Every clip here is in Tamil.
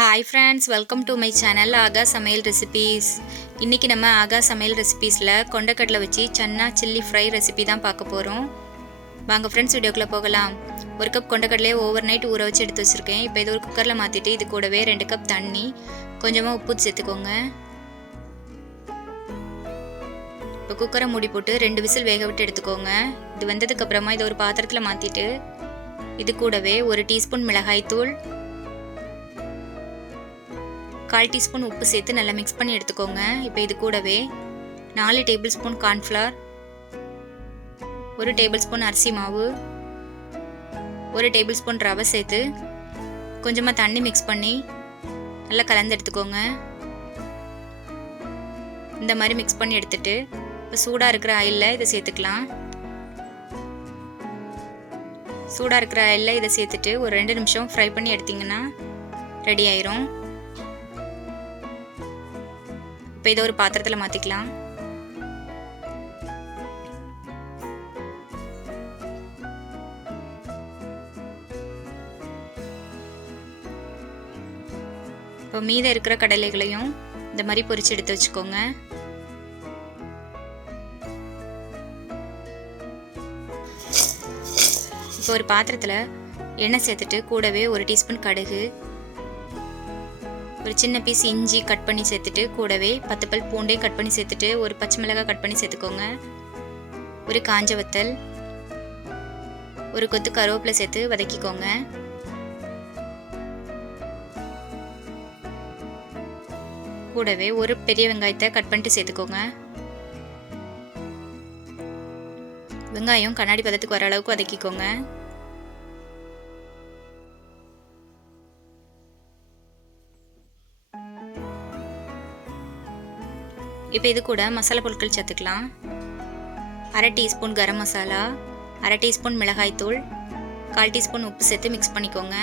Hi friends, welcome to my channel Aga Samaiyal Recipes. இன்னைக்கு நம்ம ஆகா சமையல் ரெசிபீஸ்ல கொண்டக்கடலை வச்சு சன்னா சில்லி ஃப்ரை ரெசிபி தான் பார்க்க போறோம். வாங்க ஃப்ரெண்ட்ஸ் வீடியோக்குள்ள போகலாம். 1 கப் கொண்டக்கடலையை ஓவர் நைட் ஊற வச்சு எடுத்து வச்சிருக்கேன். இப்போ இது ஒரு குக்கர்ல மாத்திட்டு இது கூடவே 2 கப் தண்ணி, கொஞ்சமா உப்பு சேர்த்துக்கோங்க. இப்போ குக்கரை மூடி போட்டு 2 விசில் வேக விட்டு எடுத்துக்கோங்க. இது வெந்ததுக்கு அப்புறமா இத ஒரு பாத்திரத்துல மாத்திட்டு இது கூடவே 1 டீஸ்பூன் மிளகாய் தூள், 1/4 டீஸ்பூன் உப்பு சேர்த்து நல்லா மிக்ஸ் பண்ணி எடுத்துக்கோங்க. இப்போ இது கூடவே 4 table spoon cornflour, 1 table spoon அரிசி மாவு, 1 டேபிள் ஸ்பூன் ரவை சேர்த்து கொஞ்சமாக தண்ணி மிக்ஸ் பண்ணி நல்லா கலந்து எடுத்துக்கோங்க. இந்த மாதிரி மிக்ஸ் பண்ணி எடுத்துட்டு இப்போ சூடாக இருக்கிற ஆயிலில் இதை சேர்த்துக்கலாம். சூடாக இருக்கிற ஆயிலில் இதை சேர்த்துட்டு ஒரு 2 நிமிஷம் ஃப்ரை பண்ணி எடுத்திங்கன்னா ரெடி ஆயிரும். இப்போ இதை ஒரு பாத்திரத்தில் மாற்றிக்கலாம். இப்போ மீதம் இருக்கிற கடலைகளையும் இந்த மாதிரி பொரிச்சு எடுத்து வச்சுக்கோங்க. இப்போ ஒரு பாத்திரத்தில் எண்ணெய் சேர்த்துட்டு கூடவே 1 டீஸ்பூன் கடுகு, ஒரு சின்ன பீஸ் இஞ்சி கட் பண்ணி சேர்த்துட்டு கூடவே 10 பல் பூண்டே கட் பண்ணி சேர்த்துட்டு ஒரு பச்சை மிளகாய் கட் பண்ணி சேர்த்துக்கோங்க. ஒரு காஞ்ச வத்தல், ஒரு கொத்து கருவேப்பிலை சேர்த்து வதக்கிக்கோங்க. கூடவே ஒரு பெரிய வெங்காயத்தை கட் பண்ணிட்டு சேர்த்துக்கோங்க. வெங்காயம் கண்ணாடி பதத்துக்கு வர அளவுக்கு வதக்கிக்கோங்க. இப்போ இது கூட மசாலா பொருட்கள் சேர்த்துக்கலாம். 1/2 டீஸ்பூன் கரம் மசாலா, 1/2 டீஸ்பூன் மிளகாய் தூள், 1/4 டீஸ்பூன் உப்பு சேர்த்து மிக்ஸ் பண்ணிக்கோங்க.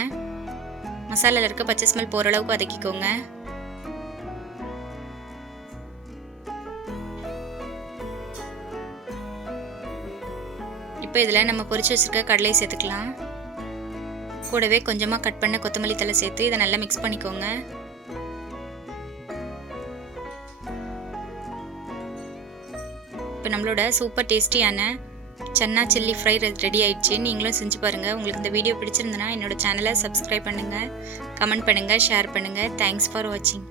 மசாலாவில் இருக்க பச்சை ஸ்மெல் போகிற அளவுக்கு வதக்கிக்கோங்க. இப்போ இதில் நம்ம பொரிச்சு வச்சிருக்க கடலையை சேர்த்துக்கலாம். கூடவே கொஞ்சமாக கட் பண்ண கொத்தமல்லி தழை சேர்த்து இதை நல்லா மிக்ஸ் பண்ணிக்கோங்க. இப்போ நம்மளோட சூப்பர் டேஸ்டியான சன்னா சில்லி ஃப்ரை ரெடி ஆயிடுச்சு. நீங்களும் செஞ்சு பாருங்கள். உங்களுக்கு இந்த வீடியோ பிடிச்சிருந்தனா என்னோட சேனலை சப்ஸ்கிரைப் பண்ணுங்கள், கமெண்ட் பண்ணுங்கள், ஷேர் பண்ணுங்கள். தேங்க்ஸ் ஃபார் வாட்சிங்.